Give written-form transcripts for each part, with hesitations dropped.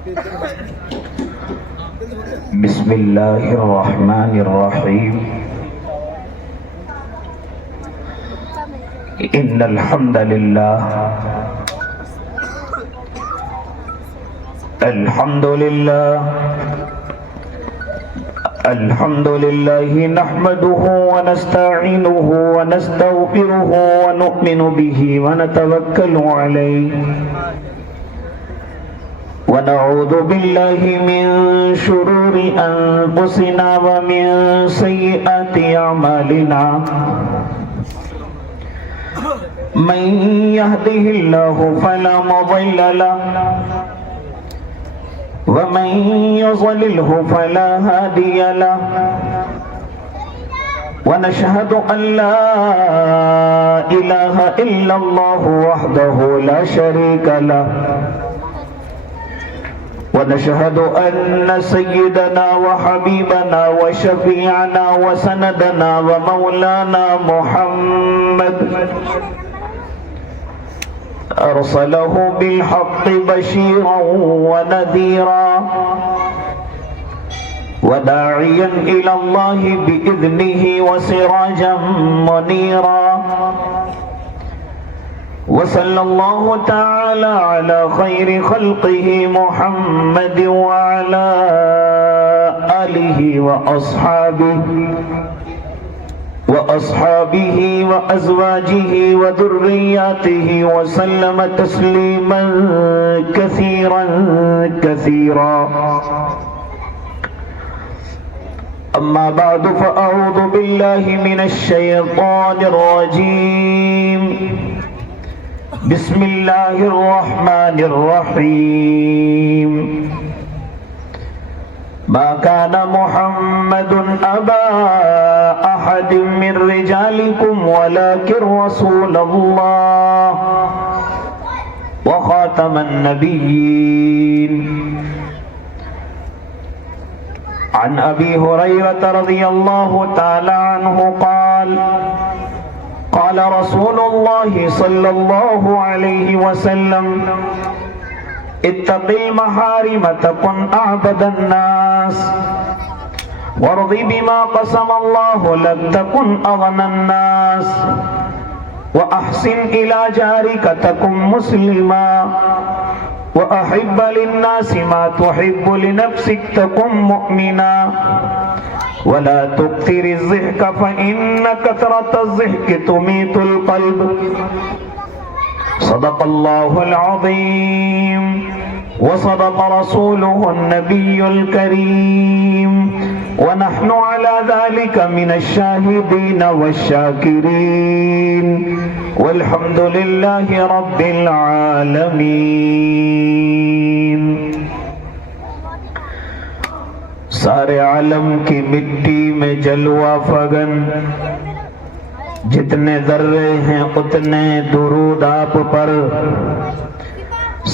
بسم اللہ الرحمن الرحیم ان الحمد للہ الحمد للہ نحمده ونستعینه ونستغفره ونؤمن به ونتوکل علیہ ونعوذ باللہ من شرور انفسنا ومن سیئات اعمالنا من يهده الله فلا مضل له ومن يضلله فلا هادي له ونشهد أن لا إله إلا الله وحده لا شريك له ونشهد أن سيدنا وحبيبنا وشفيعنا وسندنا ومولانا محمد أرسله بالحق بشيرا ونذيرا وداعيا إلى الله بإذنه وسراجا منيرا وصلى الله تعالى على خير خلقه محمد وعلى آله وأصحابه وأزواجه وذرياته وسلم تسليما كثيرا كثيرا أما بعد فأعوذ بالله من الشيطان الرجيم بسم الله الرحمن الرحيم ما كان محمد أبا أحد من رجالكم ولكن رسول الله وخاتم النبيين عن أبي هريرة رضي الله تعالى عنه قال قال رسول الله صلى الله عليه وسلم اتق المحارم تكن أعبد الناس وارض بما قسم الله لك تكن أغنى الناس وأحسن إلى جارك تكن مسلما وأحب للناس ما تحب لنفسك تكن مؤمنا ولا تكثر الضحك فإن كثرة الضحك تميت القلب صدق الله العظيم وصدق رسوله النبي الكريم ونحن على ذلك من الشاهدين والشاكرين والحمد لله رب العالمين سارے عالم کی مٹی میں جلوہ فگن جتنے ذرے ہیں اتنے درود آپ پر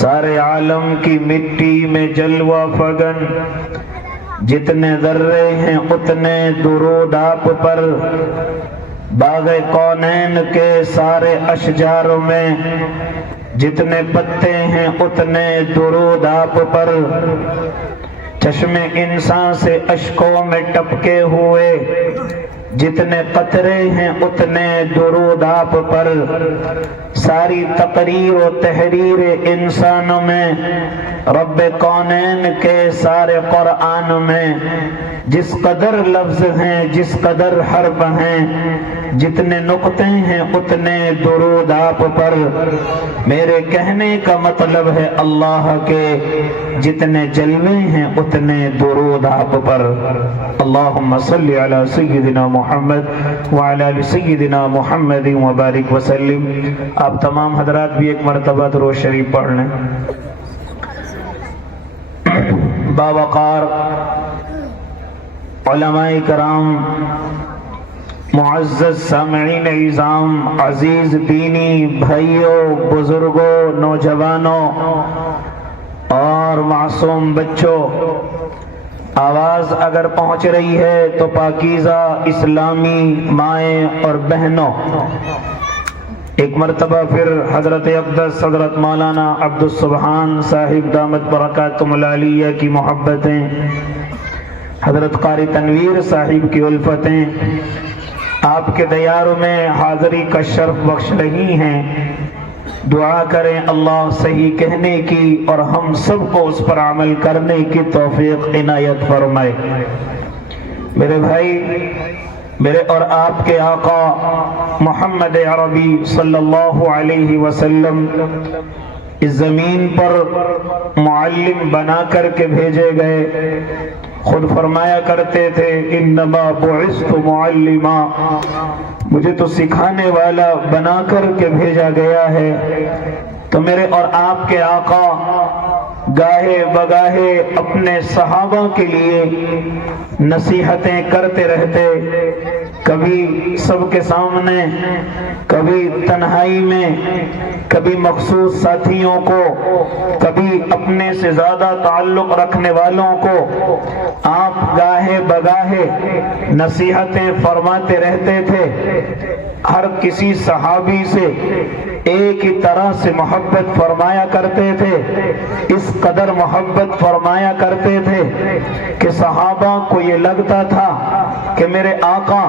سارے عالم کی مٹی میں جلوہ فگن جتنے ذرے ہیں اتنے درود آپ پر باغ کونین کے سارے اشجار میں جتنے پتے ہیں اتنے درود آپ پر چشم انسان سے اشکوں میں ٹپکے ہوئے جتنے قطرے ہیں اتنے درود آپ پر ساری تقریر و تحریر انسان میں رب کونین کے سارے قرآن میں جس قدر لفظ ہیں جس قدر حرف ہیں جتنے نقطے ہیں اتنے درود آپ پر میرے کہنے کا مطلب ہے اللہ کے جتنے جلوے ہیں اتنے درود آپ پر اللہم صلی علی سیدنا محمد وعلی آل سیدنا محمد وبارک وسلم آپ تمام حضرات بھی ایک مرتبہ درود شریف پڑھ لیں باوقار علماء کرام معزز سامعین عظام عزیز دینی بھائیوں بزرگوں نوجوانوں اور معصوم بچوں آواز اگر پہنچ رہی ہے تو پاکیزہ اسلامی مائیں اور بہنوں ایک مرتبہ پھر حضرت اقدس حضرت مولانا عبدالسبحان صاحب دامت برکاتہم العالیہ کی محبتیں، حضرت قاری تنویر صاحب کی الفتیں آپ کے دیار میں حاضری کا شرف بخش رہی ہیں۔ دعا کریں اللہ صحیح کہنے کی اور ہم سب کو اس پر عمل کرنے کی توفیق عنایت فرمائے۔ میرے بھائی، میرے اور آپ کے آقا محمد عربی صلی اللہ علیہ وسلم اس زمین پر معلم بنا کر کے بھیجے گئے۔ خود فرمایا کرتے تھے انما بعثت معلما، مجھے تو سکھانے والا بنا کر کے بھیجا گیا ہے۔ تو میرے اور آپ کے آقا گاہے بگاہے اپنے صحابہ کے لیے نصیحتیں کرتے رہتے، کبھی سب کے سامنے، کبھی تنہائی میں، کبھی مخصوص ساتھیوں کو، کبھی اپنے سے زیادہ تعلق رکھنے والوں کو آپ گاہے بگاہے نصیحتیں فرماتے رہتے تھے۔ ہر کسی صحابی سے ایک ہی طرح سے محبت فرمایا کرتے تھے، اس قدر محبت فرمایا کرتے تھے کہ صحابہ کو یہ لگتا تھا کہ میرے آقا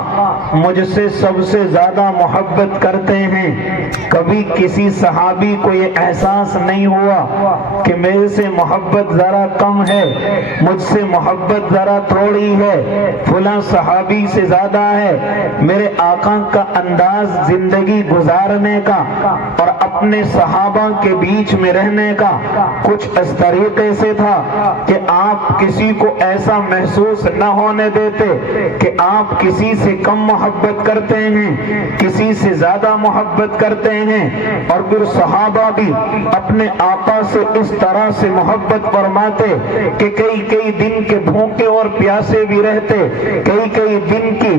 مجھ سے سب سے زیادہ محبت کرتے ہیں۔ کبھی کسی صحابی کو یہ احساس نہیں ہوا کہ میرے سے محبت ذرا کم ہے، مجھ سے محبت ذرا تھوڑی ہے، فلاں صحابی سے زیادہ ہے۔ میرے آقا کا انداز زندگی گزارنے کا اور اپنے صحابہ کے بیچ میں رہنے کا کچھ اس طریقے سے تھا کہ آپ کسی کو ایسا محسوس نہ ہونے دیتے کہ آپ کسی سے کم محبت کرتے ہیں، کسی سے زیادہ محبت کرتے ہیں۔ اور پھر صحابہ بھی اپنے آقا سے اس طرح سے محبت فرماتے کہ کئی دن کے بھوکے اور پیاسے بھی رہتے، کئی دن کی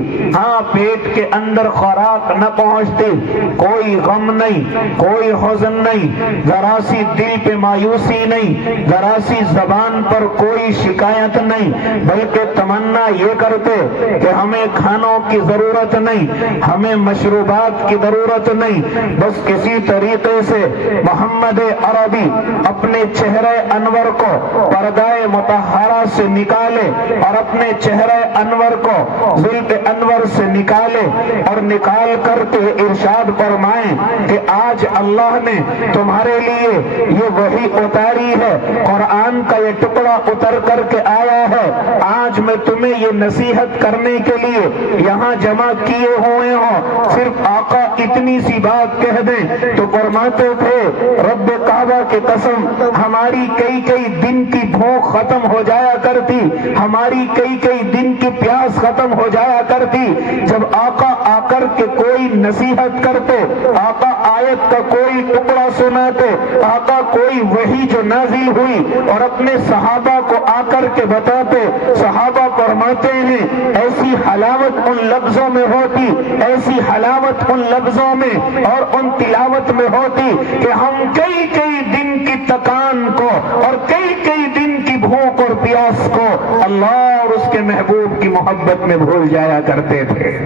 پیٹ کے اندر خوراک نہ پہنچتی، کوئی غم نہیں، کوئی حزن نہیں، ذرا سی دل پہ مایوسی نہیں، ذرا سی زبان پر کوئی شکایت نہیں، بلکہ تمنا یہ کرتے کہ ہمیں کھانوں کی ضرورت نہیں، ہمیں مشروبات کی ضرورت نہیں، بس کسی طریقے سے محمد عربی اپنے چہرے انور کو پردہ مطہرہ سے نکالے اور اپنے چہرے انور کو ظلف انور سے نکالے اور نکال کر کے ارشاد فرمائیں کہ آج اللہ نے تمہارے لیے یہ وحی اتاری ہے، قرآن کا یہ ٹکڑا اتر کر کے آیا ہے، آج میں تمہیں یہ نصیحت کرنے کے لیے یہاں جمع کیے ہوئے ہوں۔ صرف آقا اتنی سی بات کہہ دیں تو فرماتے تھے رب کعبہ کی قسم ہماری کئی دن کی بھوک ختم ہو جایا کرتی، ہماری کئی دن کی پیاس ختم ہو جایا کرتی جب آقا آ کر کے کوئی نصیحت کرتے، آقا آیت کا کوئی ٹکڑا سناتے، آقا کوئی وحی جو نازل ہوئی اور اپنے صحابہ کو آ کر کے بتاتے۔ صحابہ فرماتے ہیں ایسی حلاوت ان لفظوں میں ہوتی، ایسی حلاوت ان لفظوں میں اور ان تلاوت میں ہوتی کہ ہم کئی دن کی تکان کو اور کئی دن کی بھوک اور پیاس کو اللہ اور اس کے محبوب کی محبت میں بھول جایا کرتے تھے۔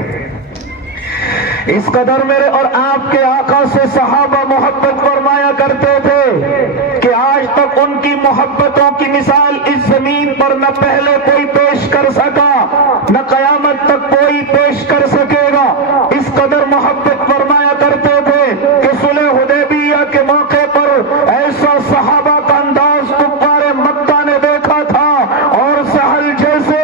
اس قدر میرے اور آپ کے آقا سے صحابہ محبت فرمایا کرتے تھے کہ آج تک ان کی محبتوں کی مثال اس زمین پر نہ پہلے کوئی پیش کر سکا، نہ قیامت تک کوئی پیش کر سکے گا۔ اس قدر محبت فرمایا کرتے تھے کہ صلح حدیبیہ کے موقع پر ایسا صحابہ کا انداز کفار مکہ نے دیکھا تھا اور سہل جیسے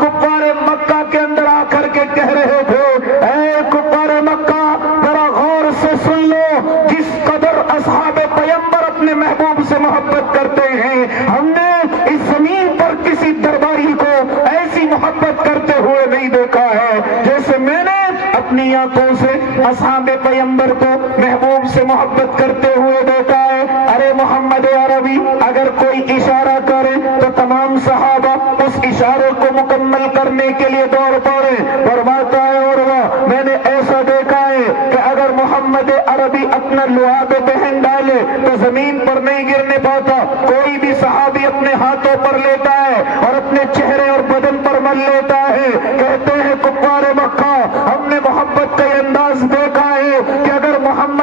کفار مکہ کے اندر آ کر کے کہہ رہے تھے اے کفار مکہ ذرا غور سے سن لو، جس قدر اصحاب پیغمبر اپنے محبوب سے محبت کرتے ہیں، ہم نے اس زمین پر کسی درباری کو ایسی محبت کرتے ہوئے نہیں دیکھا ہے جیسے میں نے اپنی آنکھوں سے اصحاب پیغمبر کو محبوب سے محبت کرتے ہوئے دیکھا ہے۔ ارے محمد عربی اگر کوئی اشارہ کرے تو تمام صحابہ اس اشارے کو مکمل کرنے کے لیے دوڑ پڑے۔ فرماتا ہے اور میں نے ایسا دیکھا ہے کہ اگر محمد عربی اپنا لعاب پہن ڈالے تو زمین پر نہیں گرنے پاتا، کوئی بھی صحابی اپنے ہاتھوں پر لیتا ہے اور اپنے چہرے اور بدن پر مل لیتا ہے۔ کہتے ہیں کفار مکہ ہم نے محبت کا یہ انداز دیکھا ہے کہ اگر محمد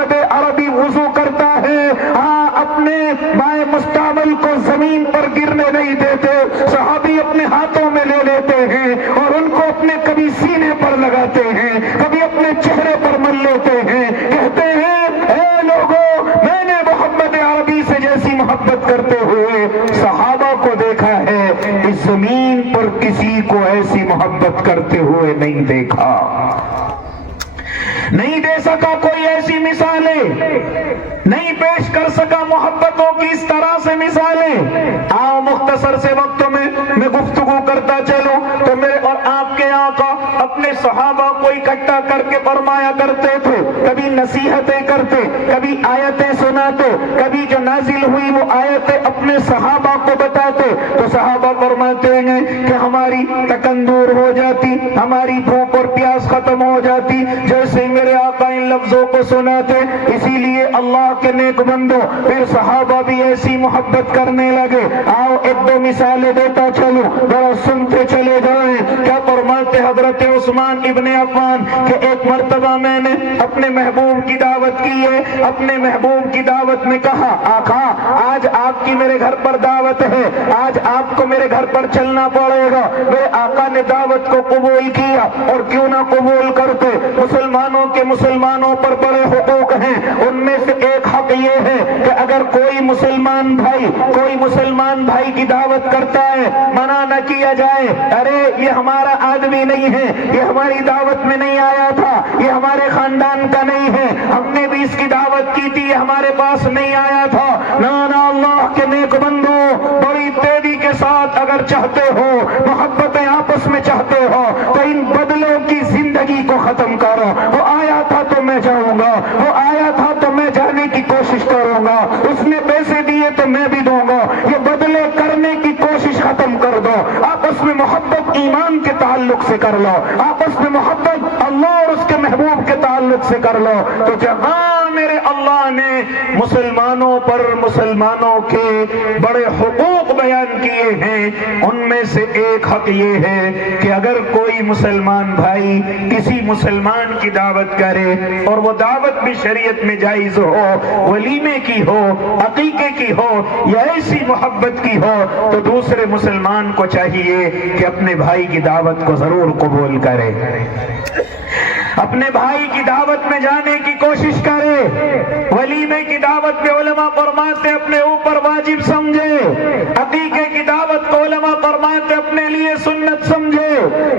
مستعمل کو زمین پر گرنے نہیں دیتے، صحابی اپنے ہاتھوں میں لے لیتے ہیں اور ان کو اپنے کبھی سینے پر لگاتے ہیں، کبھی اپنے چہرے پر مل لیتے ہیں، کہتے ہیں اے لوگوں، میں نے محمد عربی سے جیسی محبت کرتے ہوئے صحابہ کو دیکھا ہے، اس زمین پر کسی کو ایسی محبت کرتے ہوئے نہیں دیکھا، نہیں دے سکا کوئی ایسی مثالیں، نہیں پیش کر سکا محبتوں کی اس طرح سے مثالیں۔ آؤ مختصر سے وقت میں گفتگو کرتا چلوں تو میرے اور آپ کے آقا اپنے صحابہ کو اکٹھا کر کے فرمایا کرتے تھے، کبھی نصیحتیں کرتے، کبھی آیتیں سناتے، کبھی جو نازل ہوئی وہ آیتیں اپنے صحابہ کو بتاتے، تو صحابہ فرماتے ہیں کہ ہماری تکن دور ہو جاتی، ہماری بھوک اور پیاس ختم ہو جاتی جیسے میرے آقا ان لفظوں کو سناتے۔ اسی لیے اللہ کے نیک بندو پھر صحابہ بھی ایسی محبت کرنے لگے۔ آؤ ایک دو مثالیں دیتا چلوں، ذرا سنتے چلے جائیں۔ کیا فرماتے حضرت عثمان ابن عفان کہ ایک مرتبہ میں نے اپنے محبوب کی دعوت کی ہے، اپنے محبوب کی دعوت میں کہا آقا آج آپ کی میرے گھر پر دعوت ہے، آج آپ کو میرے گھر پر چلنا پڑے گا۔ میرے آقا نے دعوت کو قبول کیا، اور کیوں نہ قبول کرتے، مسلمانوں کے مسلمانوں پر بڑے حقوق ہیں، ان میں سے ایک حق یہ ہے کہ اگر کوئی مسلمان بھائی کی دعوت کرتا ہے منع نہ کیا جائے، ارے یہ ہمارا آدمی نہیں ہے، یہ ہماری دعوت میں نہیں آیا تھا، یہ ہمارے خاندان کا نہیں ہے، ہم نے بھی اس کی دعوت کی تھی، یہ ہمارے پاس نہیں آیا تھا۔ نانا اللہ کے نیک بندو بڑی تیزی کے ساتھ اگر چاہتے ہو محبتیں آپس میں چاہتے ہو تو ان بدلوں کی زندگی کو ختم کرو۔ وہ آیا تھا تو میں جاؤں گا، وہ آیا تھا تو میں جانے کی کوشش کروں گا، اس نے پیسے دیے تو میں بھی دوں گا، یہ بدلے کرنے کی کوشش ختم کر دو۔ آپس میں محبت ایمان کے تعلق سے کر لو، آپس میں محبت اللہ اور اس کے محبوب کے تعلق سے کر لو، تو جہاں میرے اللہ نے مسلمانوں پر مسلمانوں کے بڑے حقوق بیان کیے ہیں ان میں سے ایک حق یہ ہے کہ اگر کوئی مسلمان بھائی کسی مسلمان کی دعوت کرے اور وہ دعوت بھی شریعت میں جائز ہو، ولیمے کی ہو، عقیقے کی ہو یا ایسی محبت کی ہو، تو دوسرے مسلمان کو چاہیے کہ اپنے بھائی کی دعوت کو ضرور قبول کرے، اپنے بھائی کی دعوت میں جانے کی کوشش کرے۔ ولیمے کی دعوت پہ علماء فرماتے اپنے اوپر واجب سمجھے، عقیقے کی دعوت کو علماء فرماتے اپنے لیے سنت سمجھے۔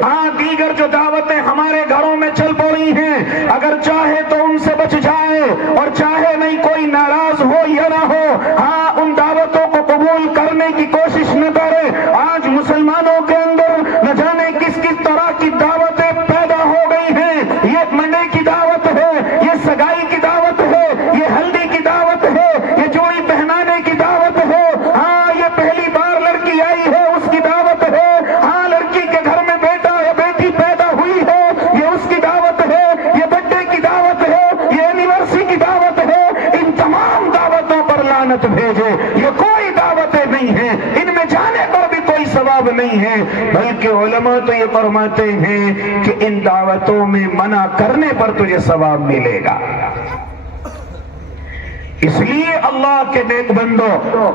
ہاں دیگر جو دعوتیں ہمارے گھروں میں چل پڑی ہیں اگر چاہے تو ان سے بچ جائے، اور چاہے نہیں کوئی ناراض ہو یا نہ ہو، ہاں ان دعوتوں کو قبول کرنے کی کوشش نہ کرے۔ آج مسلمانوں کے اندر نہ جانے کس کس طرح کی دعوتیں پیدا ہو گئی ہیں، یہ منڈے کی دعوت ہے، یہ سگائی کی دعوت ہے، یہ ہلدی کی دعوت ہے، یہ جوڑی پہنانے کی دعوت ہے، ہاں یہ پہلی بار لڑکی آئی ہے اس کی دعوت ہے، ہاں لڑکی کے گھر میں بیٹا یا بیٹی پیدا ہوئی ہے یہ اس کی دعوت ہے، یہ برتھ ڈے کی دعوت ہے، یہ اینیورسری کی دعوت ہے۔ ان تمام دعوتوں پر لعنت بھیجے، یہ کوئی دعوتیں نہیں ہیں، ان میں جانے پر بھی کوئی ثواب نہیں ہے، بلکہ علماء تو یہ فرماتے ہیں کہ ان دعوتوں میں منع کرنے پر تجھے ثواب ملے گا۔ اس لیے اللہ کے نیک بندو،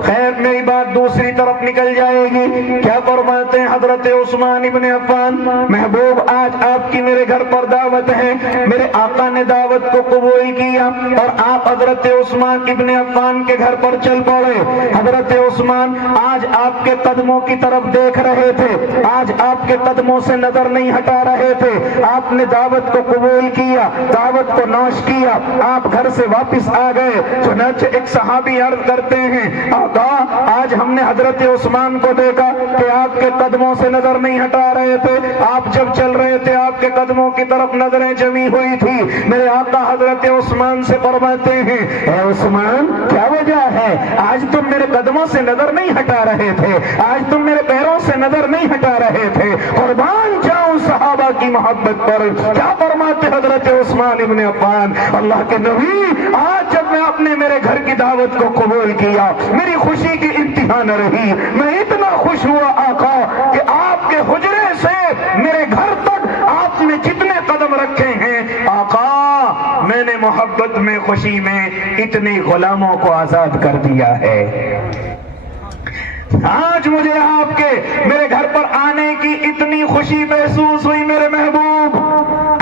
خیر میری بات دوسری طرف نکل جائے گی۔ کیا فرماتے ہیں حضرت عثمان ابن عفان، محبوب آج آپ کی میرے گھر پر دعوت ہے، میرے آقا نے دعوت کو قبول کیا اور آپ حضرت عثمان ابن عفان کے گھر پر چل پڑے۔ حضرت عثمان آج آپ کے قدموں کی طرف دیکھ رہے تھے، آج آپ کے قدموں سے نظر نہیں ہٹا رہے تھے، آپ نے دعوت کو قبول کیا، دعوت کو نوش کیا، آپ گھر سے واپس آ گئے۔ چنانچہ ایک صحابی عرض کرتے ہیں آقا آج ہم نے حضرت عثمان کو دیکھا کہ آپ کے قدموں سے نظر نہیں ہٹا رہے تھے، آپ جب چل رہے تھے آپ کے قدموں کی طرف نظریں جمی ہوئی تھی۔ میرے آقا حضرت عثمان سے فرماتے ہیں اے عثمان کیا وجہ ہے، آج تم میرے قدموں سے نظر نہیں ہٹا رہے تھے، آج تم میرے پیروں سے نظر نہیں ہٹا رہے تھے۔ قربان جاؤں صحابہ کی محبت پر، کیا فرماتے حضرت عثمان ابن عفان، اللہ کے نبی آج جب میں اپنے میرے گھر کی دعوت کو قبول کیا میری خوشی کی انتہا نہ رہی، میں اتنا خوش ہوا آقا کہ آپ کے حجرے سے میرے گھر تک آپ نے جتنے قدم رکھے ہیں آقا میں نے محبت میں خوش خوشی میں اتنے غلاموں کو آزاد کر دیا ہے۔ آج مجھے آپ کے میرے گھر پر آنے کی اتنی خوشی محسوس ہوئی میرے محبوب،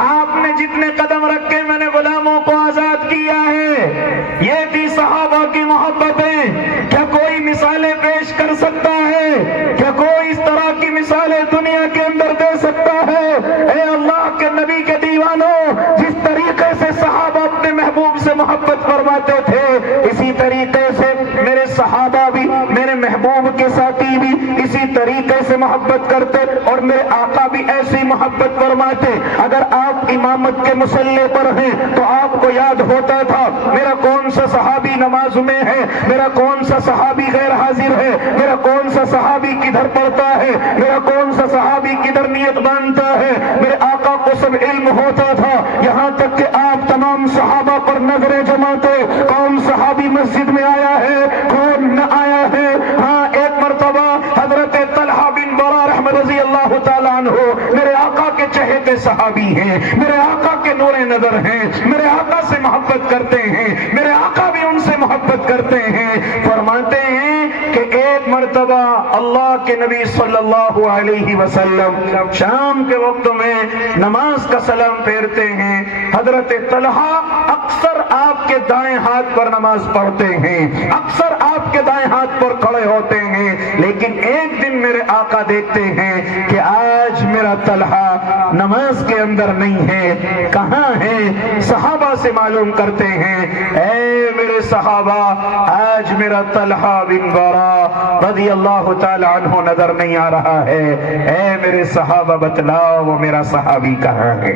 آپ نے جتنے قدم رکھے میں نے غلاموں کو آزاد کیا ہے۔ یہ تھی صحابہ کی محبتیں۔ کیا کوئی مثالیں پیش کر سکتا ہے؟ کیا کوئی اس طرح کی مثالیں دنیا کے اندر دے سکتا ہے؟ اے اللہ کے نبی کے دیوانوں، جس طریقے سے صحابہ اپنے محبوب سے محبت فرماتے تھے، اسی طریقے سے میرے صحابہ بھی، میرے محبوب کے ساتھی بھی اسی طریقے سے محبت کرتے، اور میرے آقا بھی ایسی محبت فرماتے۔ اگر آپ امامت کے مصلی پر ہیں تو آپ کو یاد ہوتا تھا میرا کون سا صحابی نماز میں ہے، میرا کون سا صحابی غیر حاضر ہے، میرا کون سا صحابی کدھر پڑھتا ہے، میرا کون سا صحابی کدھر نیت باندھتا ہے۔ میرے آقا کو سب علم ہوتا تھا، یہاں تک کہ آپ تمام صحابہ پر نظریں جماتے، کون صحابی مسجد میں آیا ہے، کون نہ آیا ہے۔ ہاں، ایک مرتبہ حضرت طلحہ بن برا رحمۃ رضی اللہ تعالیٰ عنہ میرے آقا کے چہیتے صحابی ہیں، میرے آقا کے نور نظر ہیں، میرے آقا سے محبت کرتے ہیں، میرے آقا بھی ان سے محبت کرتے ہیں۔ فرماتے ہیں کہ ایک مرتبہ اللہ کے نبی صلی اللہ علیہ وسلم شام کے وقت میں نماز کا سلام پھیرتے ہیں۔ حضرت طلحہ اکثر آپ کے دائیں ہاتھ پر نماز پڑھتے ہیں، اکثر آپ کے دائیں ہاتھ پر کھڑے ہوتے ہیں، لیکن ایک دن میرے آقا دیکھتے ہیں کہ آج میرا طلحہ نماز کے اندر نہیں ہے، کہاں ہے؟ صحابہ سے معلوم کرتے ہیں، اے میرے صحابہ، آج میرا طلحہ بن برا رضی اللہ تعالی عنہ نظر نہیں آ رہا ہے۔ اے میرے صحابہ بتلاؤ وہ میرا صحابی کہاں ہے؟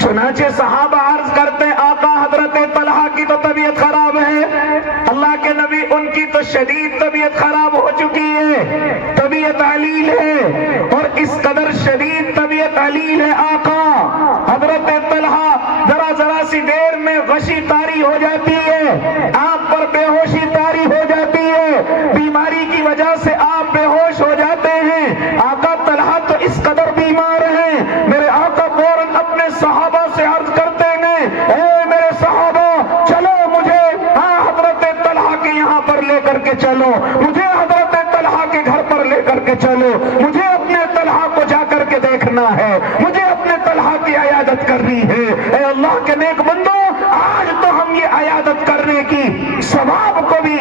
چنانچہ صحابہ عرض کرتے ہیں، آقا حضرت طلحہ کی تو طبیعت خراب ہے، اللہ کے نبی ان کی تو شدید طبیعت خراب ہو چکی ہے، طبیعت علیل ہے، اور اس قدر شدید طبیعت علیل ہے آقا، حضرت طلحہ ذرا سی دیر میں غشی طاری ہو جاتی ہے، آپ پر بے ہوشی طاری ہو جاتی ہے، بیماری کی وجہ سے آپ بے ہوش ہو جاتے ہیں، آقا طلحہ تو اس قدر بیمار ہیں۔ میرے آقا فوراً اپنے صحابہ سے عرض کرتے ہیں، اے میرے صحابہ، چلو مجھے حضرت طلحہ کے یہاں پر لے کر کے چلو، مجھے حضرت طلحہ کے گھر پر لے کر کے چلو، مجھے اپنے طلحہ کو جا کر کے دیکھنا ہے، مجھے اپنے طلحہ کی عیادت کرنی ہے۔ اے اللہ کے نیک بندو، آج تو ہم یہ عیادت کرنے کی ثواب کو بھی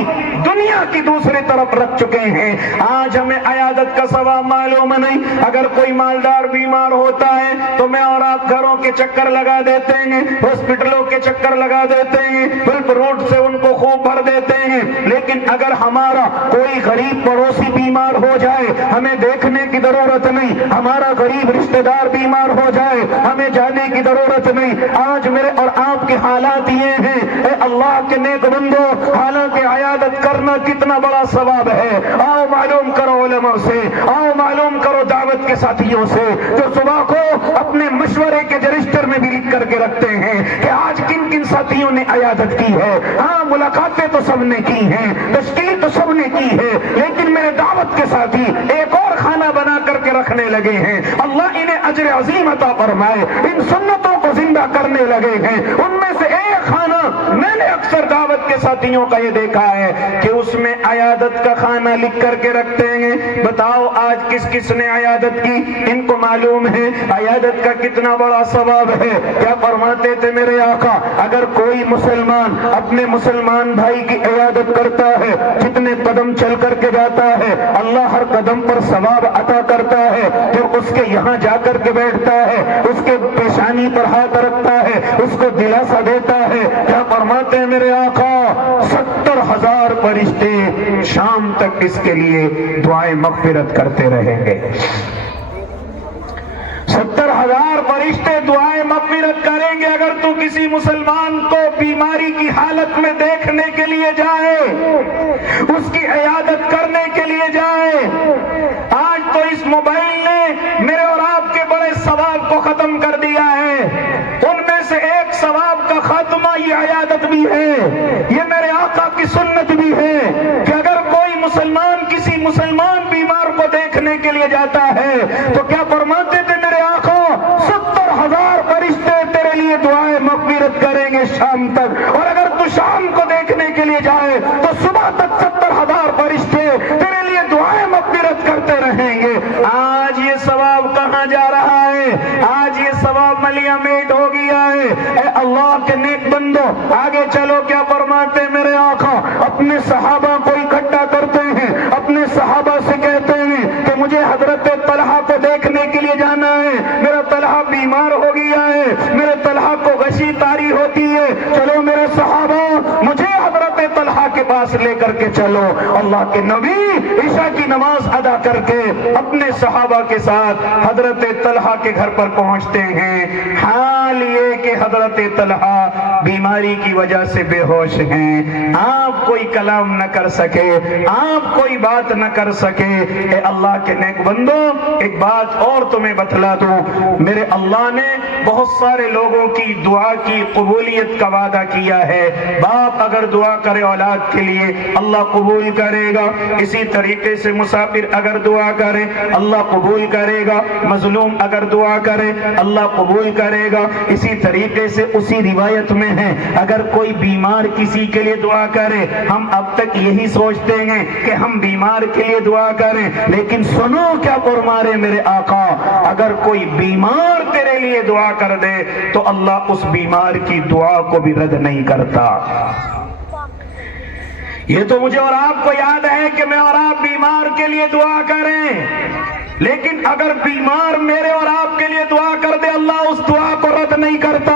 دنیا کی دوسری طرف رکھ چکے ہیں، آج ہمیں عیادت کا ثواب معلوم نہیں۔ اگر کوئی مالدار بیمار ہوتا ہے تو میں اور آپ گھروں کے چکر لگا دیتے ہیں، ہاسپٹلوں کے چکر لگا دیتے ہیں، ہیلپ روڈ سے ان کو خوب بھر دیتے ہیں، لیکن اگر ہمارا کوئی غریب پڑوسی بیمار ہو جائے ہمیں دیکھنے کی ضرورت نہیں، ہمارا غریب رشتہ دار بیمار ہو جائے ہمیں جانے کی ضرورت نہیں۔ آج میرے اور آپ کے حالات یہ ہیں، اے اللہ کے نیک بندو، حالانکہ عیادت کرنا کتنا بڑا ثواب ہے۔ آؤ معلوم کرو علماء سے، آؤ معلوم کرو دعوت کے ساتھیوں سے، جو صبح کو اپنے مشورے کے رجسٹر میں بھی لکھ کر کے رکھتے ہیں کہ آج کن کن ساتھیوں نے عیادت کی ہے۔ ہاں، ملاقاتیں تو سب نے کی ہیں، تشکیل تو سب نے کی ہے، لیکن میرے دعوت کے ساتھی ایک اور کھانا بنا کر کے رکھنے لگے ہیں۔ اللہ انہیں اجر عظیم عطا فرمائے، ان سنتوں کو زندہ کرنے لگے ہیں۔ ان میں سے ایک کھانا میں نے اکثر دعوت کے ساتھیوں کا یہ دیکھا ہے کہ اس میں عیادت کا کھانا لکھ کر کے رکھتے ہیں۔ بتاؤ آج کس کس نے عیادت کی؟ ان کو معلوم ہے عیادت کا کتنا بڑا ثواب ہے۔ کیا فرماتے تھے میرے آقا، اگر کوئی مسلمان اپنے مسلمان بھائی کی عیادت کرتا ہے، جتنے قدم چل کر کے جاتا ہے اللہ ہر قدم پر ثواب عطا کرتا ہے، جو اس کے یہاں جا کر کے بیٹھتا ہے، اس کے پیشانی پر ہاتھ رکھتا ہے، اس کو دلاسا دیتا ہے۔ کیا فرماتے ہیں میرے آقا، 70,000 فرشتے شام تک اس کے لیے دعائیں مغفرت کرتے رہیں گے۔ 70,000 فرشتے دعائیں مغفرت کریں گے اگر تو کسی مسلمان کو بیماری کی حالت میں دیکھنے کے لیے جائے، اس کی عیادت کرنے کے لیے جائے۔ آج تو اس موبائل نے میرے اور آپ کے بڑے ثواب کو ختم کر دیا ہے۔ ان میں سے ایک ثواب کا خاتمہ یہ عیادت بھی ہے، یہ میرے آقا کی سنت بھی ہے کہ اگر کوئی مسلمان کسی مسلمان بیمار کو دیکھنے کے لیے جاتا ہے تو کیا فرماتے تھے میرے آقا، 70,000 فرشتے تیرے لیے دعائیں مغفرت کریں گے شام تو صبح تک 70,000 فرشتے تیرے لیے دعائیں مغفرت کرتے رہیں گے۔ آج یہ ثواب کہاں جا رہا ہے؟ آج یہ ثواب ملیاں میٹ ہو گیا ہے۔ اے اللہ کے نیک بندو، آگے چلو کیا فرماتے میرے آقا؟ اپنے صحابہ کو اکٹھا کرتے ہیں، اپنے صحابہ سے کہتے ہیں کہ مجھے حضرت طلحہ کو دیکھنے کے لیے جانا ہے، میرا طلحہ بیمار ہو گیا ہے، میرے طلحہ کو غشی طاری ہوتی ہے، چلو میرے صحابہ مجھے حضرت طلحہ کے پاس لے کر کے چلو۔ اللہ کے نبی عشاء کی نماز ادا کر کے اپنے صحابہ کے ساتھ حضرت طلحہ کے گھر پر پہنچتے ہیں۔ حال یہ کہ حضرت طلحہ بیماری کی وجہ سے بے ہوش ہیں، آپ کوئی کلام نہ کر سکے، آپ کوئی بات نہ کر سکے۔ اے اللہ کے نیک بندو، ایک بات اور تمہیں بتلا دوں، میرے اللہ نے بہت سارے لوگوں کی دعا کی قبولیت کا وعدہ کیا ہے۔ باپ اگر دعا کرے اولاد کے لیے اللہ قبول کرے گا، اسی طریقے سے مسافر اگر دعا کرے اللہ قبول کرے گا، مظلوم اگر دعا کرے اللہ قبول کرے گا۔ اسی طریقے سے اسی روایت میں ہے اگر کوئی بیمار کسی کے لیے دعا کرے، ہم اب تک یہی سوچتے ہیں کہ ہم بیمار کے لیے دعا کریں، لیکن سنو کیا فرما رہے میرے آقا، اگر کوئی بیمار تیرے لیے دعا کر دے تو اللہ اس بیمار کی دعا کو بھی رد نہیں کرتا۔ یہ تو مجھے اور آپ کو یاد ہے کہ میں اور آپ بیمار کے لیے دعا کریں، لیکن اگر بیمار میرے اور آپ کے لیے دعا کر دے اللہ اس دعا کو رد نہیں کرتا۔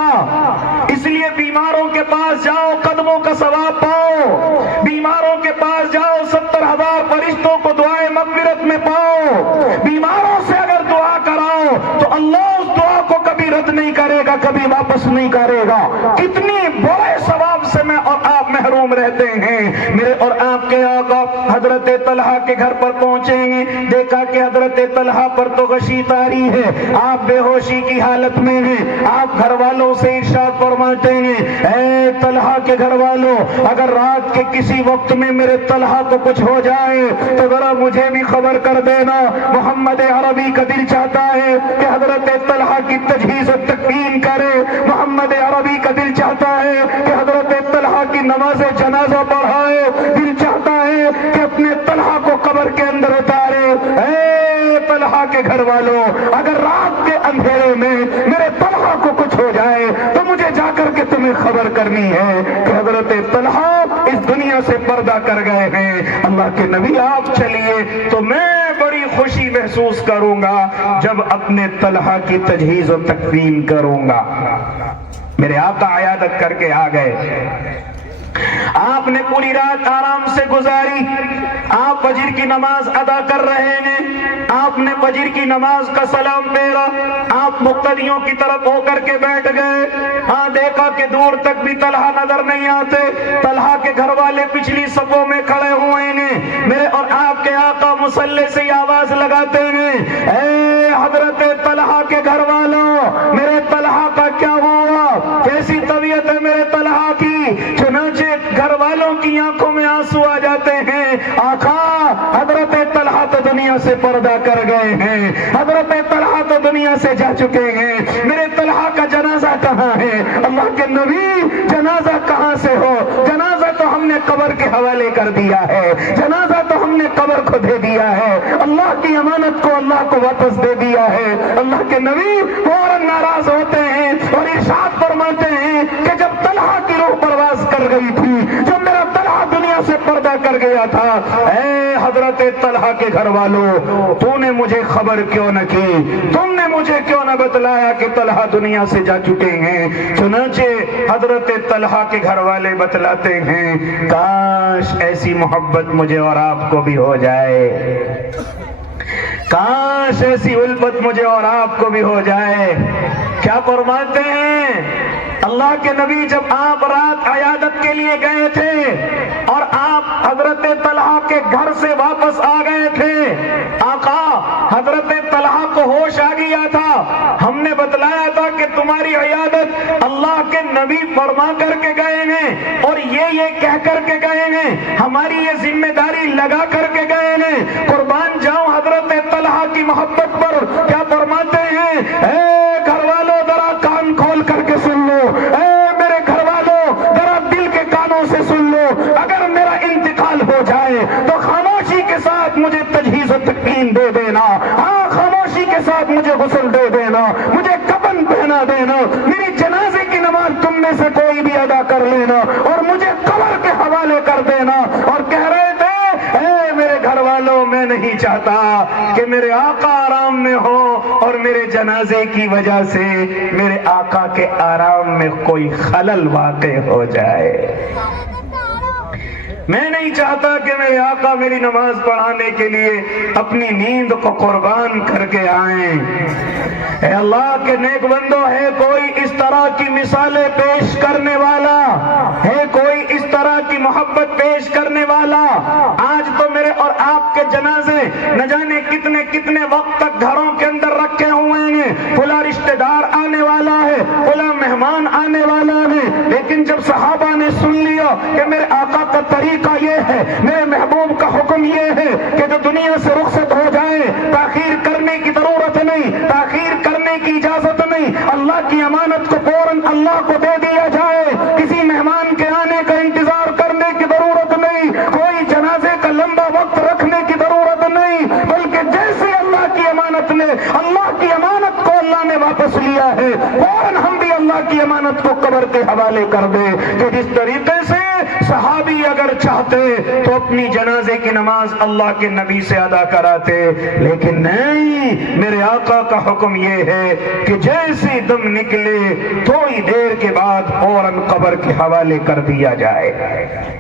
اس لیے بیماروں کے پاس جاؤ، قدموں کا ثواب پاؤ، بیماروں کے پاس جاؤ، 70,000 فرشتوں کو دعائیں مغفرت میں پاؤ۔ بیماروں سے اگر دعا کراؤ تو اللہ اس دعا کو کبھی رد نہیں کرے گا، کبھی واپس نہیں کرے گا۔ کتنی بڑے ثواب سے میں اور آپ محروم رہتے ہیں۔ میرے اور آپ کے آقا حضرت طلحہ کے گھر پر پہنچیں گے، دیکھا کہ حضرت طلحہ پر تو غشی طاری ہے، آپ بے ہوشی کی حالت میں ہیں۔ آپ گھر والوں سے ارشاد فرماتے ہیں، اے طلحہ کے گھر والوں، اگر رات کے کسی وقت میں میرے طلحہ کو کچھ ہو جائے تو ذرا مجھے بھی خبر کر دینا۔ محمد عربی کا دل چاہتا ہے کہ حضرت طلحہ کی تجہیز و تکفین کرے، محمد عربی کا دل چاہتا ہے کہ حضرت طلحہ کی نماز جنازہ پڑھائے، دل چاہتا ہے کہ اپنے طلحہ کو قبر کے اندر اتارے۔ اے طلحہ کے گھر والوں، اگر رات کے اندھیرے میں میرے طلحہ کو کچھ ہو جائے تو مجھے جا کر کے تمہیں خبر کرنی ہے کہ حضرت طلحہ اس دنیا سے پردہ کر گئے ہیں۔ اللہ کے نبی آپ چلیے تو میں بڑی خوشی محسوس کروں گا جب اپنے طلحہ کی تجہیز و تکفین کروں گا۔ میرے آقا عیادت کر کے آ گئے، آپ نے پوری رات آرام سے گزاری، آپ فجر کی نماز ادا کر رہے ہیں، آپ نے فجر کی نماز کا سلام پھیرا، آپ مقتدیوں کی طرف ہو کر کے بیٹھ گئے۔ ہاں دیکھا کہ دور تک بھی طلحہ نظر نہیں آتے، طلحہ کے گھر والے پچھلی صفوں میں کھڑے ہوئے ہیں۔ میرے اور آپ کے آقا مصلی سے آواز لگاتے ہیں، اے حضرت طلحہ کے گھر والوں، میرے طلحہ کا کیا ہوا؟ کیسی طبیعت ہے میرے طلحہ کی؟ چنانچہ گھر والوں کی آنکھوں میں آنسو آ جاتے ہیں، آقا حضرت طلحہ تو دنیا سے پردہ کر گئے ہیں، حضرت طلحہ تو دنیا سے جا چکے ہیں، میرے طلحہ کا جنازہ کہاں ہے؟ اللہ کے نبی جنازہ کہاں سے ہو؟ جنازہ تو ہم نے قبر کے حوالے کر دیا ہے، جنازہ تو ہم نے قبر کو دے دیا ہے، اللہ کی امانت کو اللہ کو واپس دے دیا ہے۔ اللہ کے نبی فوراً ناراض ہوتے ہیں اور ارشاد فرماتے ہیں کہ جب طلحہ کی روح پرواز کر گئی تھی، جب میرا طلحہ دنیا سے پردہ کر گیا تھا، اے حضرت طلحہ کے گھر والوں، تو نے مجھے خبر کیوں نہ کی؟ تم نے مجھے کیوں نہ بتلایا کہ طلحہ دنیا سے جا چکے ہیں؟ چنانچہ حضرت طلحہ کے گھر والے بتلاتے ہیں، کاش ایسی محبت مجھے اور آپ کو بھی ہو جائے، کاش ایسی الفت مجھے اور آپ کو بھی ہو جائے۔ کیا فرماتے ہیں اللہ کے نبی؟ جب آپ رات عیادت کے لیے گئے تھے اور آپ حضرت طلحہ کے گھر سے واپس آ گئے تھے، آقا حضرت طلحہ کو ہوش آ گیا تھا، ہم نے بتلایا تھا کہ تمہاری عیادت اللہ کے نبی فرما کر کے گئے ہیں اور یہ کہہ کر کے گئے ہیں، ہماری یہ ذمہ داری لگا کر کے گئے ہیں، قربان جاؤں حضرت طلحہ کی محبت پر۔ کیا فرماتے ہیں؟ اے گھر والوں ذرا کان کھول کر کے سن لو، اے میرے گھر والوں ذرا دل کے کانوں سے سن لو، اگر میرا نہیں چاہتا کہ میرے آقا آرام میں ہو اور میرے جنازے کی وجہ سے میرے آقا کے آرام میں کوئی خلل واقع ہو جائے۔ میں نہیں چاہتا کہ میرے آقا میری نماز پڑھانے کے لیے اپنی نیند کو قربان کر کے آئیں۔ اے اللہ کے نیک بندو، ہے کوئی اس طرح کی مثالیں پیش کرنے والا؟ ہے کوئی اس طرح کی محبت پیش کرنے والا؟ آج تو میرے اور آپ کے جنازے نہ جانے کتنے کتنے وقت تک گھروں کے اندر رکھے ہوئے ہیں، فلاں رشتہ دار آنے والا ہے، فلاں مہمان آنے والا ہے، لیکن جب صحابہ نے سن لیا کہ میرے آقا کا طریقہ یہ ہے، میرے محبوب کا حکم یہ ہے کہ جو دنیا سے رخصت ہو جائے، تاخیر کرنے کی ضرورت نہیں، تاخیر کرنے کی اجازت نہیں، اللہ کی امانت کو فوراً اللہ کو دے دیا جائے، کسی مہمان کے آنے کا انتظار کرنے کی ضرورت نہیں، کوئی جنازے کا لمبا وقت رکھنے کی ضرورت نہیں، بلکہ جیسے اللہ کی امانت نے، اللہ کی امانت کو اللہ نے واپس لیا ہے، فوراً ہم بھی اللہ کی امانت کو قبر کے حوالے کر دیں کہ جس طریقے سے صحابی اگر چاہتے تو اپنی جنازے کی نماز اللہ کے نبی سے ادا کراتے، لیکن نہیں، میرے آقا کا حکم یہ ہے کہ جیسے دم نکلے تھوڑی دیر کے بعد فوراً قبر کے حوالے کر دیا جائے۔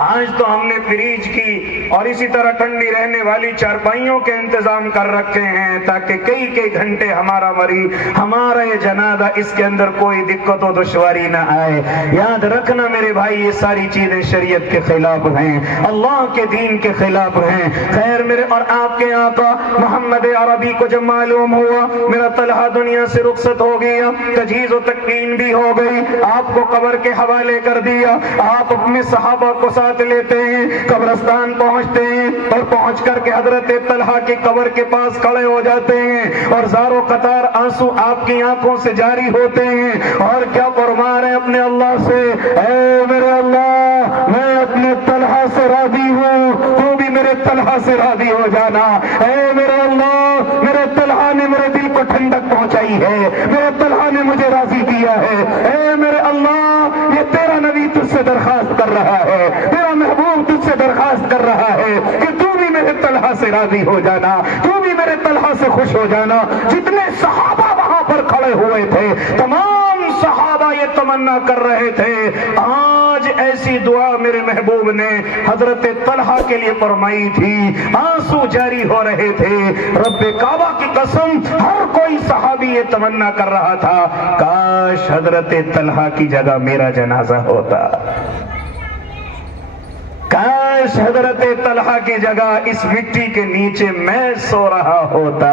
آج تو ہم نے فریج کی اور اسی طرح ٹھنڈی رہنے والی چارپائیوں کے انتظام کر رکھے ہیں تاکہ کئی کئی گھنٹے ہمارا مریض، ہمارا یہ جنازہ، اس کے اندر کوئی دقت و دشواری نہ آئے۔ یاد رکھنا میرے بھائی، یہ ساری چیزیں شریعت کے خلاف ہیں، اللہ کے دین کے خلاف ہیں۔ خیر، میرے اور آپ کے آقا محمد عربی کو جب معلوم ہوا میرا طلحہ دنیا سے رخصت ہو گیا، تجہیز و تکفین بھی ہو گئی، آپ کو قبر کے حوالے کر دیا، آپ اپنے صحابہ کو ساتھ لیتے ہیں، قبرستان پہنچتے ہیں اور پہنچ کر کے حضرت طلحہ کی قبر کے پاس کھڑے ہو جاتے ہیں اور زارو قطار آنسو آپ کی آنکھوں سے جاری ہوتے ہیں، اور کیا فرما رہے ہیں اپنے اللہ سے، اے میرے اللہ، میں اپنے طلحہ سے راضی ہوں، تو بھی میرے طلحہ سے راضی ہو جانا۔ اے میرے اللہ، میرے طلحہ نے میرے دل کو ٹھنڈک پہنچائی ہے، میرے طلحہ نے مجھے راضی کیا ہے۔ اے میرے اللہ، یہ تیرا نبی تجھ سے درخواست کر رہا ہے، تیرا محبوب تجھ سے درخواست کر رہا ہے کہ تو بھی میرے طلحہ سے راضی ہو جانا، تو بھی میرے طلحہ سے خوش ہو جانا۔ جتنے صحابہ وہاں پر کھڑے ہوئے تھے، تمام صحابہ یہ تمنا کر رہے تھے، آج ایسی دعا میرے محبوب نے حضرت طلحہ کے لیے فرمائی تھی، آنسو جاری ہو رہے تھے۔ رب کعبہ کی قسم، ہر کوئی صحابی یہ تمنا کر رہا تھا، کاش حضرت طلحہ کی جگہ میرا جنازہ ہوتا، کاش حضرت طلحہ کی جگہ اس مٹی کے نیچے میں سو رہا ہوتا۔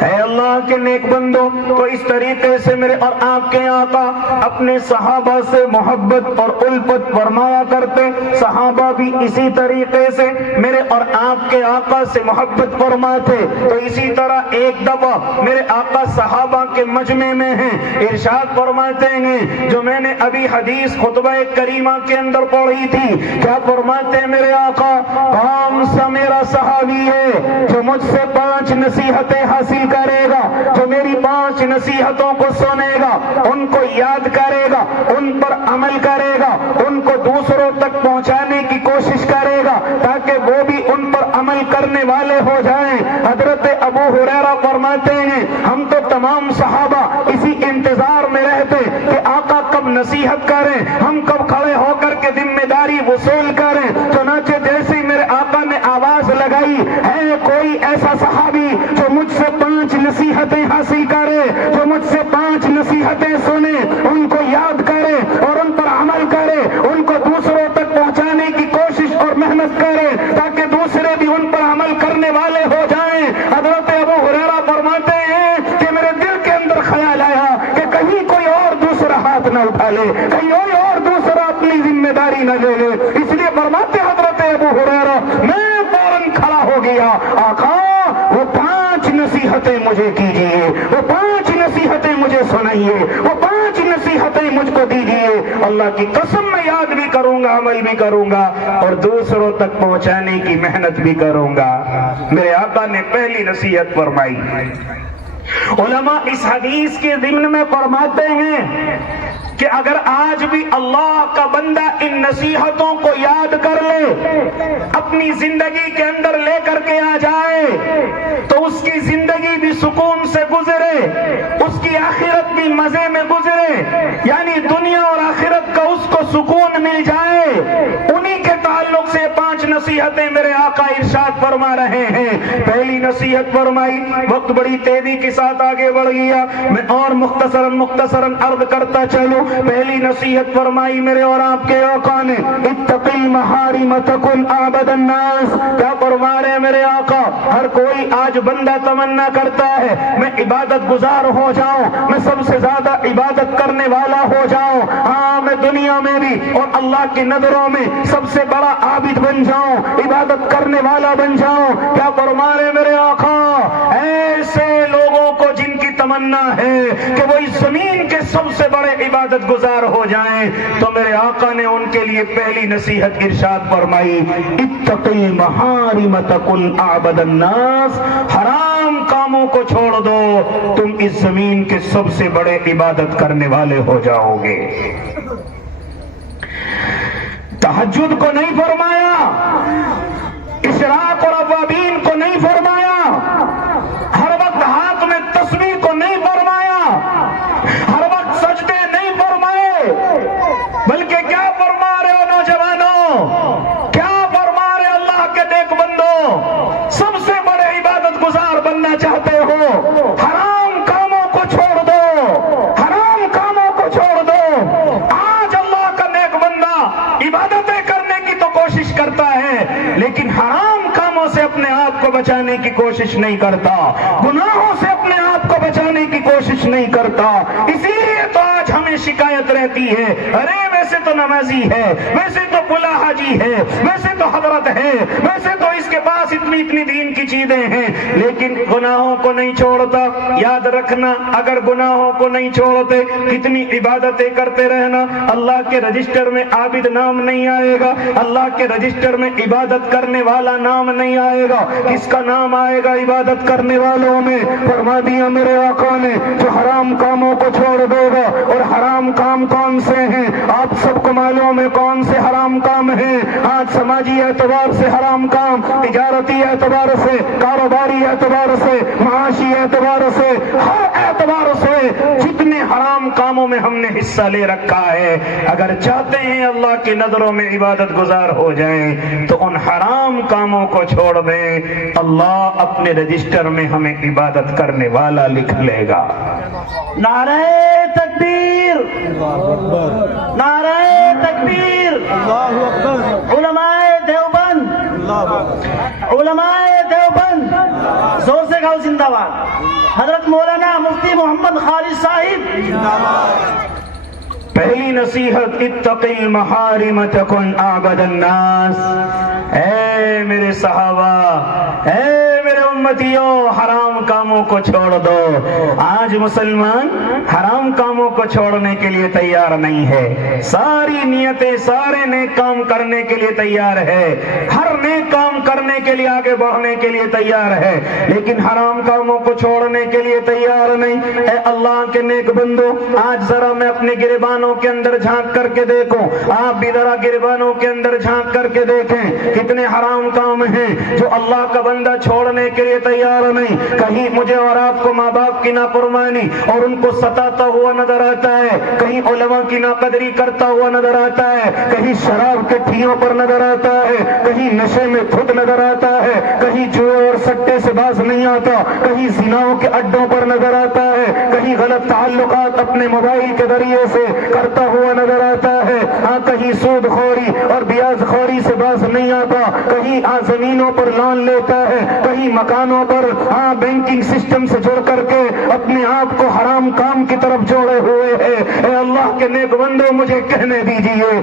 اے اللہ کے نیک بندو، تو اس طریقے سے میرے اور آپ کے آقا اپنے صحابہ سے محبت اور الفت فرمایا کرتے، صحابہ بھی اسی طریقے سے میرے اور آپ کے آقا سے محبت فرماتے۔ تو اسی طرح ایک دفعہ میرے آقا صحابہ کے مجمع میں ہیں، ارشاد فرماتے ہیں، جو میں نے ابھی حدیث خطبہ کریمہ کے اندر پڑھی تھی، کیا فرماتے ہیں میرے آقا، کون سا میرا صحابی ہے جو مجھ سے 5 نصیحتیں حاصل کرے گا، جو میری 5 نصیحتوں کو سنے گا، ان کو یاد کرے گا، ان پر عمل کرے گا، ان کو دوسروں تک پہنچانے کی کوشش کرے گا تاکہ وہ بھی ان پر عمل کرنے والے ہو جائیں۔ حضرت ابو ہریرہ فرماتے ہیں، ہم تو تمام صحابہ اسی انتظار میں رہتے کہ آقا کب نصیحت کریں، ہم کب کھڑے ہو کر کے ذمہ داری وصول کریں۔ چنانچہ جیسے میرے آقا نے آواز لگائی، ہے کوئی ایسا صحابی جو مجھ سے 5 نصیحتیں حاصل کرے، جو مجھ سے 5 نصیحتیں سنے، ان کو یاد کرے اور ان پر عمل کرے، ان کو دوسروں تک پہنچانے کی کوشش اور محنت کرے تاکہ دوسرے بھی ان پر عمل کرنے والے ہو جائیں۔ حضرت ابو ہریرہ فرماتے ہیں کہ میرے دل کے اندر خیال آیا کہ کہیں کوئی اور دوسرا ہاتھ نہ اٹھا لے، کہیں کوئی اور دوسرا اپنی ذمہ داری نہ لے لے، اس لیے فرماتے حضرت ابو ہریرہ، میں فوراً کھڑا ہو گیا، آقا وہ 5 نصیحتیں مجھے کیجیے، وہ 5 نصیحتیں مجھے سنائیے، وہ 5 نصیحتیں مجھ کو دیجیے، اللہ کی قسم میں یاد بھی کروں گا، عمل بھی کروں گا اور دوسروں تک پہنچانے کی محنت بھی کروں گا۔ میرے آقا نے پہلی نصیحت فرمائی۔ علماء اس حدیث کے ضمن میں فرماتے ہیں کہ کہ اگر آج بھی اللہ کا بندہ ان نصیحتوں کو یاد کر لے، اپنی زندگی کے اندر لے کر کے آ جائے، تو اس کی زندگی بھی سکون سے گزرے، اس کی آخرت بھی مزے میں گزرے، یعنی دنیا اور آخرت کا اس کو سکون مل جائے۔ انہی کے تعلق سے 5 نصیحتیں میرے آقا ارشاد فرما رہے ہیں۔ پہلی نصیحت فرمائی، وقت بڑی تیزی کے ساتھ آگے بڑھ گیا، میں اور مختصراً عرض کرتا چلوں۔ پہلی نصیحت فرمائی میرے اور آپ کے آقا نے، اتق المحارم تکن اعبد الناس۔ کیا فرما رہے میرے آقا؟ ہر کوئی آج بندہ تمنا کرتا ہے میں عبادت گزار ہو جاؤں، میں سب سے زیادہ عبادت کرنے والا ہو جاؤں، ہاں میں دنیا میں بھی اور اللہ کی نظروں میں سب سے بڑا عابد بن جاؤں، عبادت کرنے والا بن جاؤں۔ کیا فرما رہے میرے آقا؟ ایسے لوگوں کو جن کی تمنا ہے کہ وہ اس زمین کے سب سے بڑے عبادت گزار ہو جائیں، تو میرے آقا نے ان کے لیے پہلی نصیحت ارشاد فرمائی، اتق المحارم تکن اعبد الناس۔ حرام کاموں کو چھوڑ دو، تم اس زمین کے سب سے بڑے عبادت کرنے والے ہو جاؤ گے۔ تہجد کو نہیں فرمایا، اشراق اور اوابین کو نہیں فرمایا، ہر وقت ہاتھ میں تسبیح کو نہیں فرمایا، ہر وقت سجدے نہیں فرمائے، بلکہ کیا فرما رہے ہو نوجوانوں؟ کیا فرما رہے اللہ کے نیک بندوں؟ سب سے بڑے عبادت گزار بننا چاہتے ہو؟ حرام کاموں کو چھوڑ دو، حرام کاموں کو چھوڑ دو۔ آج اللہ کا نیک بندہ عبادتیں کرنے کی تو کوشش کرتا ہے، لیکن حرام کاموں سے اپنے آپ کو بچانے کی کوشش نہیں کرتا، گناہوں سے اپنے آپ کو بچانے کی کوشش نہیں کرتا۔ اسی لیے تو آج ہمیں شکایت رہتی ہے، ارے ویسے تو نمازی ہے، ویسے تو بلا حاجی ہے، ویسے تو حضرت ہے، ویسے تو اس کے پاس اتنی دین کی چیزیں ہیں، لیکن گناہوں کو نہیں چھوڑتا۔ یاد رکھنا، اگر گناہوں کو نہیں چھوڑتے، کتنی عبادتیں کرتے رہنا، اللہ کے رجسٹر میں عابد نام نہیں آئے گا، اللہ کے رجسٹر میں عبادت کرنے والا نام نہیں آئے گا۔ کس کا نام آئے گا عبادت کرنے والوں میں؟ فرما دیا میرے آقا نے، جو حرام کاموں کو چھوڑ دے گا۔ اور حرام کام کون سے ہیں؟ آپ سب کو معلوم ہے کون سے حرام کام ہیں۔ آج سماجی اعتبار سے حرام کام، تجارتی اعتبار سے، کاروباری اعتبار سے، معاشی اعتبار سے، ہر اعتبار سے جتنے حرام کاموں میں ہم نے حصہ لے رکھا ہے، اگر چاہتے ہیں اللہ کی نظروں میں عبادت گزار ہو جائیں تو ان حرام کاموں کو چھوڑ دیں، اللہ اپنے رجسٹر میں ہمیں عبادت کرنے والا لکھ لے گا۔ نعرہ تکبیر، نعرہ تکبیر، علماء دیوبند، علماء دیوبند زور سے کہو زندہ باد۔ حضرت مولانا مفتی محمد خالد صاحب، پہلی نصیحت اتق المحارم تکن اعبد الناس۔ اے میرے صحابہ، اے میرے امتیوں، حرام کاموں کو چھوڑ دو۔ آج مسلمان حرام کاموں کو چھوڑنے کے لیے تیار نہیں ہے، ساری نیتیں، سارے نیک کام کرنے کے لیے تیار ہے، ہر نیک کام کرنے کے لیے آگے بڑھنے کے لیے تیار ہے، لیکن حرام کاموں کو چھوڑنے کے لیے تیار نہیں۔ اے اللہ کے نیک بندو، آج ذرا میں اپنے گریبانوں کے اندر جھانک کر کے دیکھوں، آپ بھی ذرا گریبانوں کے اندر جھانک کر کے دیکھیں، کتنے حرام کام ہیں جو اللہ کا بندہ چھوڑنے کے لیے تیار نہیں۔ کہیں مجھے اور آپ کو ماں باپ کی نافرمانی اور ان کو ستاتا ہوا نظر آتا ہے، کہیں علماء کی ناقدری کرتا ہوا نظر آتا ہے، کہیں شراب کے ٹھیوں پر نظر آتا ہے، کہیں نشے میں دھت نظر آتا ہے، کہیں جوئے اور سٹے سے باز نہیں آتا، کہیں زناؤں کے اڈوں پر نظر آتا ہے، کہیں غلط تعلقات اپنے موبائل کے ذریعے سے کرتا ہوا نظر آتا ہے، ہاں کہیں سود خوری اور بیاض خوری سے باز نہیں آتا، کہیں زمینوں پر لون لیتا ہے، کہیں مکانوں پر بینکنگ سسٹم سے جڑ کر کے اپنے آپ کو حرام کام کی طرف جوڑے ہوئے ہے۔ اے اللہ کے نیک بندو، مجھے کہنے دیجئے،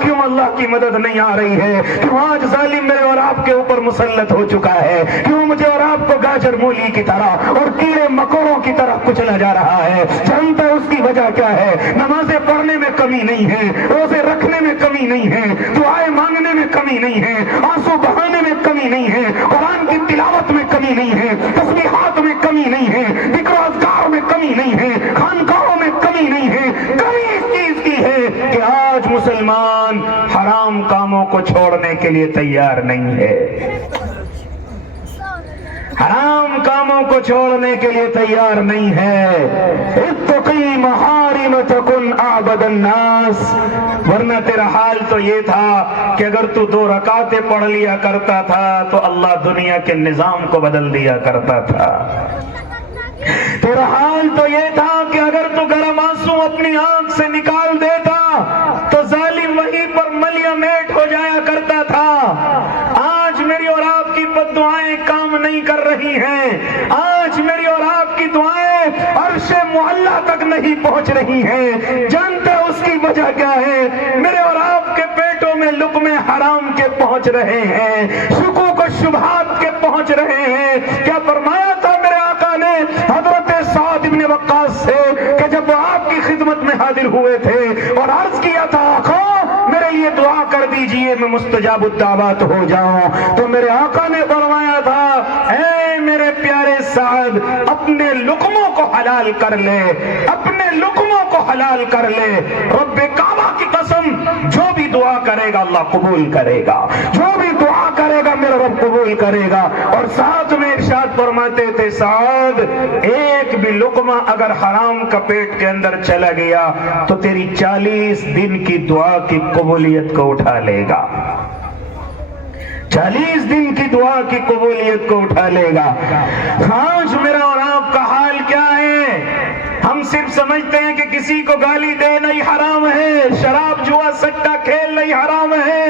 کیوں اللہ کی مدد نہیں آ رہی ہے؟ کیوں آج ظالم میرے اور آپ کے اوپر مسلط ہو چکا ہے؟ کیوں مجھے اور آپ کو گاجر مولی کی طرح اور کیڑے مکوڑوں کی طرح کچلا جا رہا ہے؟ جانتا ہے اس کی وجہ کیا ہے؟ نمازیں پڑھنے میں کمی نہیں ہے، روزے رکھنے میں کمی نہیں ہے، دعائیں مانگنے میں کمی نہیں ہے، آنسو بہانے میں کمی نہیں ہے، قرآن کی تلاوت میں کمی نہیں ہے، تسبیحات میں کمی نہیں ہے، ذکر و اذکار میں کمی نہیں ہے، خانقاہوں میں کمی نہیں ہے۔ کمی اس چیز کی مسلمان حرام کاموں کو چھوڑنے کے لیے تیار نہیں ہے، حرام کاموں کو چھوڑنے کے لیے تیار نہیں ہے۔ اتقی محارم تکن اعبد الناس، ورنہ تیرا حال تو یہ تھا کہ اگر تو 2 رکعتیں پڑھ لیا کرتا تھا تو اللہ دنیا کے نظام کو بدل دیا کرتا تھا۔ تیرا حال تو یہ تھا کہ اگر تو گرم آنسو اپنی آنکھ سے نکال دیتا تو ظالم وہیں پر ملیہ میٹ ہو جایا کرتا تھا۔ آج میری اور آپ کی بد دعائیں کام نہیں کر رہی ہیں، آج میری اور آپ کی دعائیں عرش معلیٰ تک نہیں پہنچ رہی ہیں۔ جانتے اس کی وجہ کیا ہے؟ میرے اور آپ کے پیٹوں میں لقمے حرام کے پہنچ رہے ہیں، شکوک و شبہات کے پہنچ رہے ہیں۔ کیا فرمایا تھا میرے آقا نے حضرت سعد بن وقاص سے کہ جب وہ آپ کی خدمت میں حاضر ہوئے تھے اور عرض کیا تھا آقا میرے یہ دعا کر دیجئے میں مستجاب الدعوات ہو جاؤں، تو میرے آقا نے فرمایا تھا اے میرے پیارے سعد اپنے لقموں کو حلال کر لے، اپنے لقموں کو حلال کر لے، رب کعبہ کی قسم جو بھی دعا کرے گا اللہ قبول کرے گا، جو بھی دعا کرے گا میرا رب قبول کرے گا۔ اور ساتھ میں ارشاد فرماتے تھے سعد ایک بھی لقمہ اگر حرام کا پیٹ کے اندر چلا گیا تو تیری 40 دن کی دعا کی قبولیت کو اٹھا لے گا، 40 دن کی دعا کی قبولیت کو اٹھا لے گا۔ آج میرا اور آپ کا حال کیا ہے؟ ہم صرف سمجھتے ہیں کہ کسی کو گالی دینا ہی حرام ہے، شراب جوا سٹا کھیلنا ہی حرام ہے۔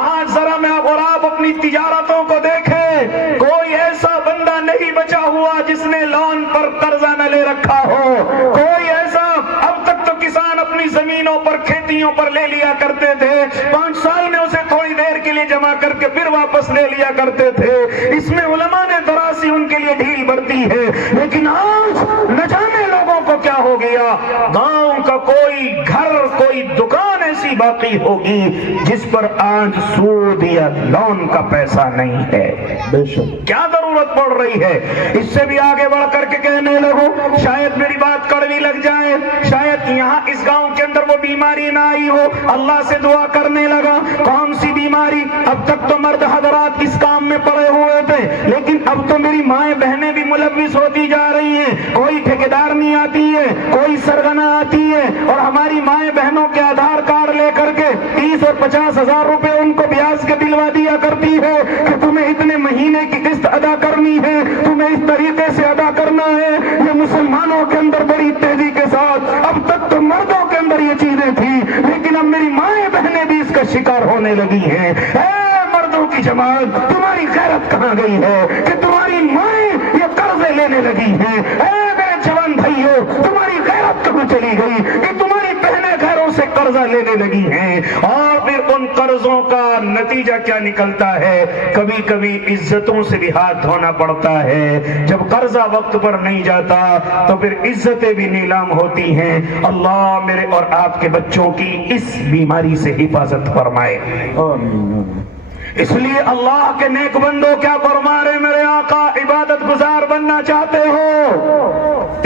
آج ذرا میں اور آپ اپنی تجارتوں کو دیکھیں، کوئی ایسا بندہ نہیں بچا ہوا جس نے لون پر قرضہ نہ لے رکھا ہو، کوئی ایسا اب تک تو کسان اپنی زمینوں پر کھیتیوں پر لے لیا کرتے تھے، 5 سال میں اسے تھوڑی دیر کے لیے جمع کر کے پھر واپس لے لیا کرتے تھے۔ اس میں علماء نے ذرا سی ان کے لیے ڈھیل برتی ہے، لیکن آج نہ جانے لوگوں کو کیا ہو گیا، گاؤں کا کوئی گھر کوئی دکان ایسی باقی ہوگی جس پر آج سود یا لون کا پیسہ نہیں ہے۔ بے شک کیا ضرورت پڑ رہی ہے؟ اس سے بھی آگے بڑھ کر کے کہنے لگو، شاید میری بات کڑوی لگ جائے، شاید یہاں اس گاؤں کے اندر وہ بیماری نہ آئی ہو، اللہ سے دعا کرنے لگا۔ کون سی بیماری؟ اب تک تو مرد حضرات اس کام میں پڑے ہوئے تھے، لیکن اب تو میری مائیں بہنیں بھی ملوث ہوتی جا رہی ہیں، کوئی ٹھیکیدار نہیں آتی ہے، کوئی سرگنا آتی ہے، اور ہماری مائیں بہنوں کے آدھار کارڈ لے کر کے 30 اور 50 ہزار روپے ان کو بیاج کے دلوا دیا کرتی ہے کہ تمہیں اتنے مہینے کی قسط ادا کرنی ہے، تمہیں اس طریقے سے ادا کرنا ہے۔ یہ مسلمانوں کے اندر بڑی تیزی کے ساتھ، اب تک تو مردوں کے اندر یہ چیزیں تھیں، لیکن اب میری مائیں بہنیں بھی اس کا شکار ہونے لگی ہیں۔ اے مردوں کی جماعت، تمہاری غیرت کہاں گئی ہے کہ تمہاری مائیں یہ قرضے لینے لگی ہیں؟ اے میرے جوان بھائیو، تمہاری غیرت کہاں چلی گئی کہ تمہاری بہنیں گھروں سے قرضہ لینے لگی ہیں؟ اور پھر ان قرضوں کا نتیجہ کیا نکلتا ہے؟ کبھی کبھی عزتوں سے بھی ہاتھ دھونا پڑتا ہے۔ جب قرضہ وقت پر نہیں جاتا تو پھر عزتیں بھی نیلام ہوتی ہیں۔ اللہ میرے اور آپ کے بچوں کی اس بیماری سے حفاظت فرمائے۔ اس لیے اللہ کے نیک بندوں کیا فرما رہے میرے آقا، عبادت گزار بننا چاہتے ہو،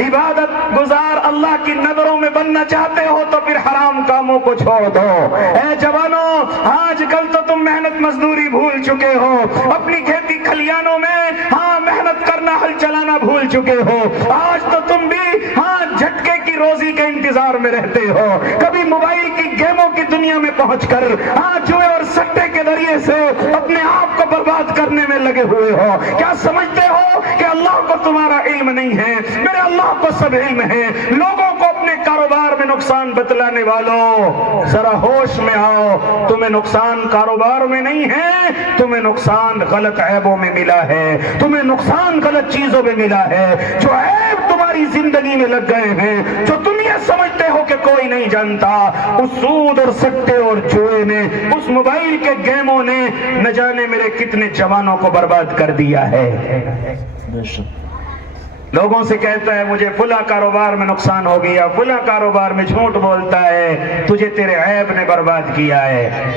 عبادت گزار اللہ کی نظروں میں بننا چاہتے ہو تو پھر حرام کاموں کو چھوڑ دو۔ اے جوانوں، آج کل تو تم محنت مزدوری بھول چکے ہو، اپنی کھیتی کھلیانوں میں محنت کرنا ہل چلانا بھول چکے ہو۔ آج تو تم بھی جھٹکے کی روزی کے انتظار میں رہتے ہو، کبھی موبائل کی گیموں کی دنیا میں پہنچ کر جوئے اور سٹے کے ذریعے سے اپنے آپ کو برباد کرنے میں لگے ہوئے ہو۔ کیا سمجھتے ہو کہ اللہ کو تمہارا علم نہیں ہے؟ میرے اللہ کو سب علم ہے۔ لوگوں کو اپنے کاروبار میں نقصان بتلانے والوں ذرا ہوش میں آؤ، تمہیں نقصان کاروبار میں نہیں ہے، تمہیں نقصان غلط عیبوں میں ملا ہے، تمہیں نقصان غلط چیزوں میں ملا ہے۔ جو عیب تمہاری زندگی میں لگ گئے ہیں، جو تم یہ سمجھتے ہو کہ کوئی نہیں جانتا، اس سود اور سٹے اور جوئے نے، اس موبائل کے گیموں نے نہ جانے میرے کتنے جوانوں کو برباد کر دیا ہے۔ لوگوں سے کہتا ہے مجھے فلاں کاروبار میں نقصان ہو گیا، فلاں کاروبار میں جھوٹ بولتا ہے، تجھے تیرے عیب نے برباد کیا ہے۔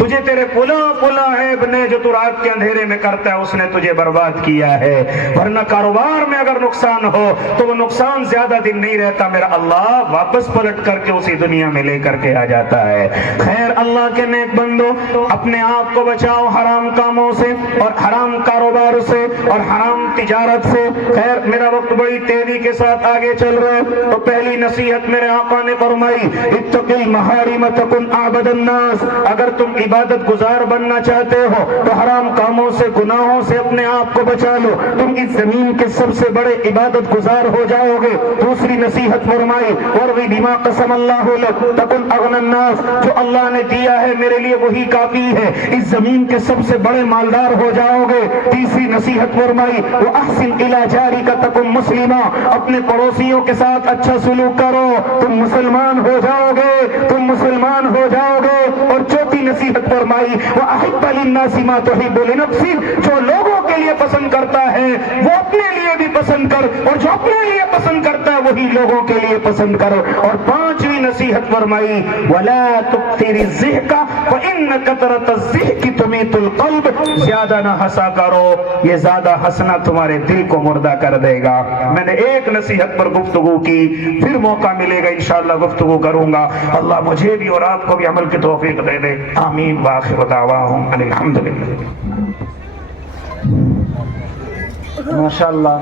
تجھے تیرے پلا عیب نے جو تو رات کے اندھیرے میں کرتا ہے اس نے تجھے برباد کیا ہے، ورنہ کاروبار میں اگر نقصان ہو تو وہ نقصان زیادہ دن نہیں رہتا، میرا اللہ واپس پلٹ کر کے اسی دنیا میں لے کر کے آ جاتا ہے۔ خیر اللہ کے نیک بندو، اپنے آپ کو بچاؤ حرام کاموں سے اور حرام کاروبار سے اور حرام تجارت سے۔ خیر میرا وقت بڑی تیزی کے ساتھ آگے چل رہا ہے، تو پہلی نصیحت میرے آقا نے فرمائی اتق المحارم تکن اعبد الناس، اگر تم عبادت گزار بننا چاہتے ہو تو حرام کاموں سے گناہوں سے اپنے آپ کو بچا لو، تم اس زمین کے سب سے بڑے عبادت گزار ہو جاؤ گے۔ دوسری نصیحت فرمائی وَرْضِ بِمَا قَسَمَ اللَّهُ لَكَ تَكُنْ أَغْنَى النَّاسِ، جو اللہ نے دیا ہے میرے لیے وہی کافی ہے، اس زمین کے سب سے بڑے مالدار ہو جاؤ گے۔ تیسری نصیحت فرمائی وَأَحْسِنْ إِلَى جَارِكَ تَكُنْ مُسْلِمًا، اپنے پڑوسیوں کے ساتھ اچھا سلوک کرو، تم مسلمان ہو جاؤ گے، تم مسلمان ہو جاؤ گے۔ اور چوتھی نصیحت فرمائی وَأَحِبَّ لِلنَّاسِ مَا تُحِبُّ لِنَفْسِكَ، جو لوگوں کے لیے پسند کرتا ہے وہ اپنے لیے بھی پسند کر، اور جو اپنے لیے پسند کرتا ہے وہی لوگوں کے لیے پسند کرو۔ اور پانچویں نصیحت فرمائی وَلَا تُكْثِرِ الضِّحْكَ فَإِنَّ كَثْرَةَ الضِّحْكِ تُمِيتُ الْقَلْبَ، زیادہ نہ ہنسا کرو، یہ زیادہ ہنسنا تمہارے دل کو مردہ کر دے گا۔ میں نے ایک نصیحت پر گفتگو کی، پھر موقع ملے گا انشاءاللہ گفتگو کروں گا۔ اللہ مجھے بھی اور آپ کو بھی عمل کی توفیق دے دے، آمین وآخر دعواہم الحمدللہ۔ ماشاءاللہ۔